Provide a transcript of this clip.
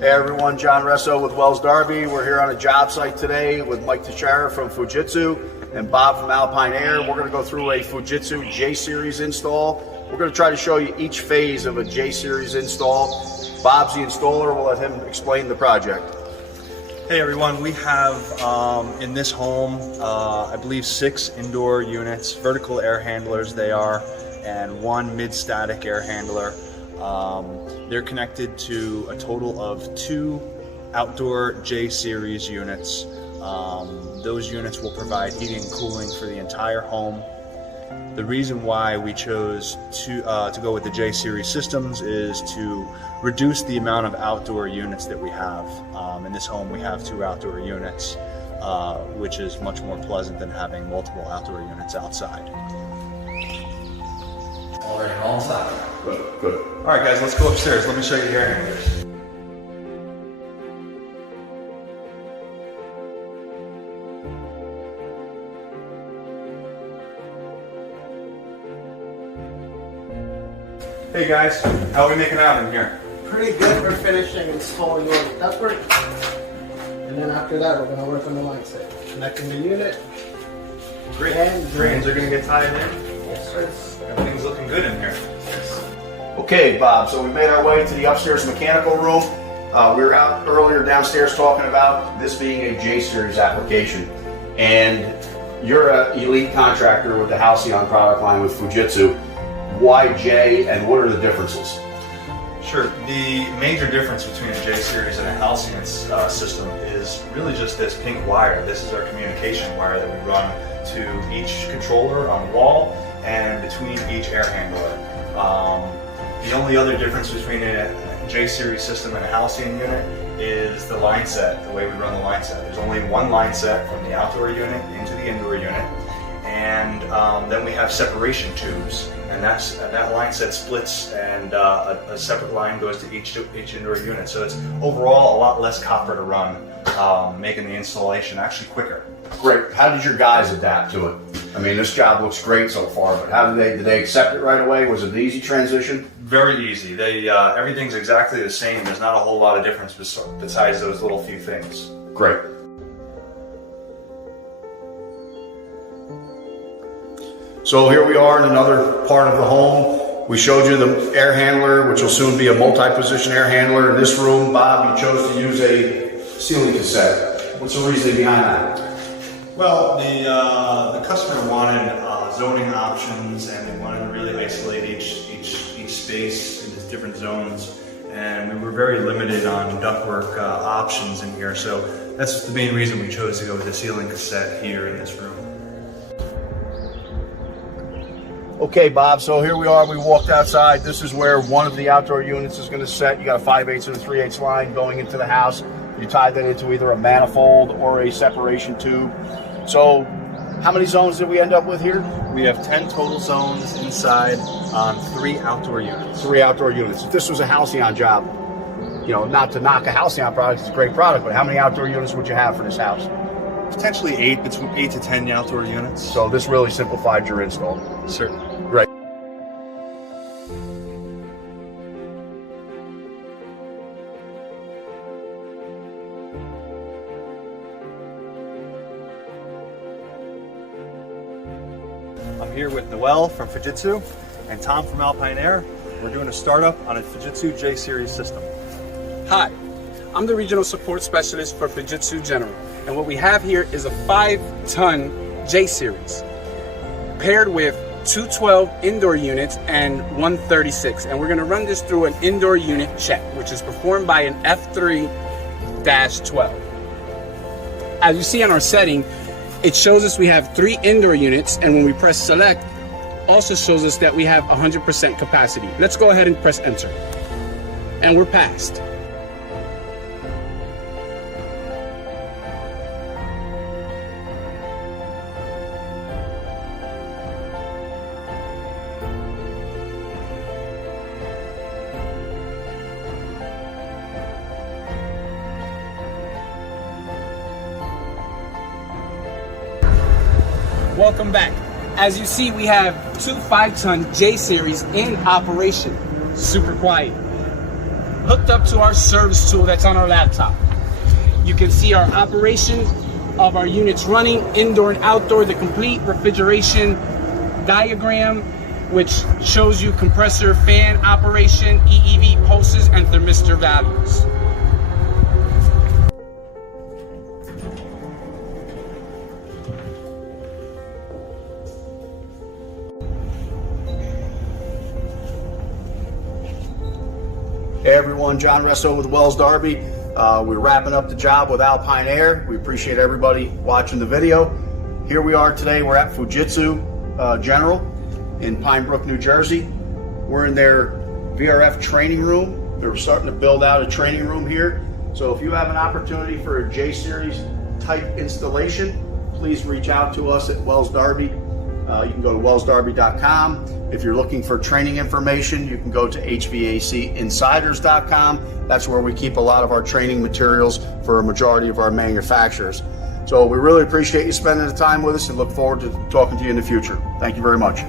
Hey everyone, John Resso with Wells Darby. We're here on a job site today with Mike Teixeira from Fujitsu and Bob from Alpine Air. We're going to go through a Fujitsu J-Series install. We're going to try to show you each phase of a J-Series install. Bob's the installer. We'll let him explain the project. Hey everyone, we have in this home, I believe 6 indoor units, vertical air handlers they are, and 1 mid-static air handler. They're connected to a total of 2 outdoor J-Series units. Those units will provide heating and cooling for the entire home. The reason why we chose to go with the J-Series systems is to reduce the amount of outdoor units that we have. In this home we have 2 outdoor units, which is much more pleasant than having multiple outdoor units outside. Already all inside. Good, good. All right guys, let's go upstairs. Let me show you the air handlers. Hey guys, how are we making out in here? Pretty good. We're finishing installing all the ductwork. And then after that, we're going to work on the line set. Connecting the unit. Drains are going to get tied in. Yes, sir. Everything's looking good in here. Okay, Bob, so we made our way to the upstairs mechanical room. We were out earlier downstairs talking about this being a J-Series application. And you're an elite contractor with the Halcyon product line with Fujitsu. Why J and what are the differences? Sure. The major difference between a J-Series and a Halcyon system is really just this pink wire. This is our communication wire that we run to each controller on the wall and between each air handler. The only other difference between a J-Series system and a Halcyon unit is the line set, the way we run the line set. There's only one line set from the outdoor unit into the indoor unit, and then we have separation tubes, and that line set splits, and a separate line goes to each indoor unit. So it's overall a lot less copper to run, making the installation actually quicker. Great. How did your guys adapt to it? I mean, this job looks great so far, but how did they accept it right away? Was it an easy transition? Very easy. Everything's exactly the same. There's not a whole lot of difference besides those little few things. Great. So here we are in another part of the home. We showed you the air handler, which will soon be a multi-position air handler. In this room, Bob, you chose to use a ceiling cassette. What's the reasoning behind that? Well, the customer wanted zoning options, and they wanted to really isolate each space into different zones, and we were very limited on ductwork options in here, so that's the main reason we chose to go with the ceiling cassette here in this room. Okay, Bob, so here we are. We walked outside. This is where one of the outdoor units is going to set. You got a 5/8 and a 3/8 line going into the house. You tie that into either a manifold or a separation tube. So how many zones did we end up with here? We have 10 total zones inside on 3 outdoor units. 3 outdoor units. If this was a Halcyon job, you know, not to knock a Halcyon product, it's a great product, but how many outdoor units would you have for this house? Potentially 8, between 8 to 10 outdoor units. So this really simplified your install. Certainly. Great. I'm here with Noel from Fujitsu and Tom from Alpine Air. We're doing a startup on a Fujitsu J-Series system. Hi, I'm the Regional Support Specialist for Fujitsu General, and what we have here is a 5-ton J-Series paired with 2 12 indoor units and 1 36, and we're going to run this through an indoor unit check, which is performed by an F3-12. As you see on our setting, it shows us we have 3 indoor units, and when we press select, also shows us that we have 100% capacity. Let's go ahead and press enter. And we're passed. Welcome back. As you see, we have 2 5-ton J-Series in operation. Super quiet. hooked up to our service tool that's on our laptop. You can see our operation of our units running, indoor and outdoor, the complete refrigeration diagram, which shows you compressor fan operation, EEV pulses, and thermistor values. Hey everyone, John Resso with Wells Darby. We're wrapping up the job with Alpine Air. We appreciate everybody watching the video. Here we are today, we're at Fujitsu General in Pine Brook, New Jersey. We're in their VRF training room. They're starting to build out a training room here. So if you have an opportunity for a J-Series type installation, please reach out to us at Wells Darby. You can go to wellsdarby.com. If you're looking for training information, you can go to HVACinsiders.com. That's where we keep a lot of our training materials for a majority of our manufacturers. So we really appreciate you spending the time with us and look forward to talking to you in the future. Thank you very much.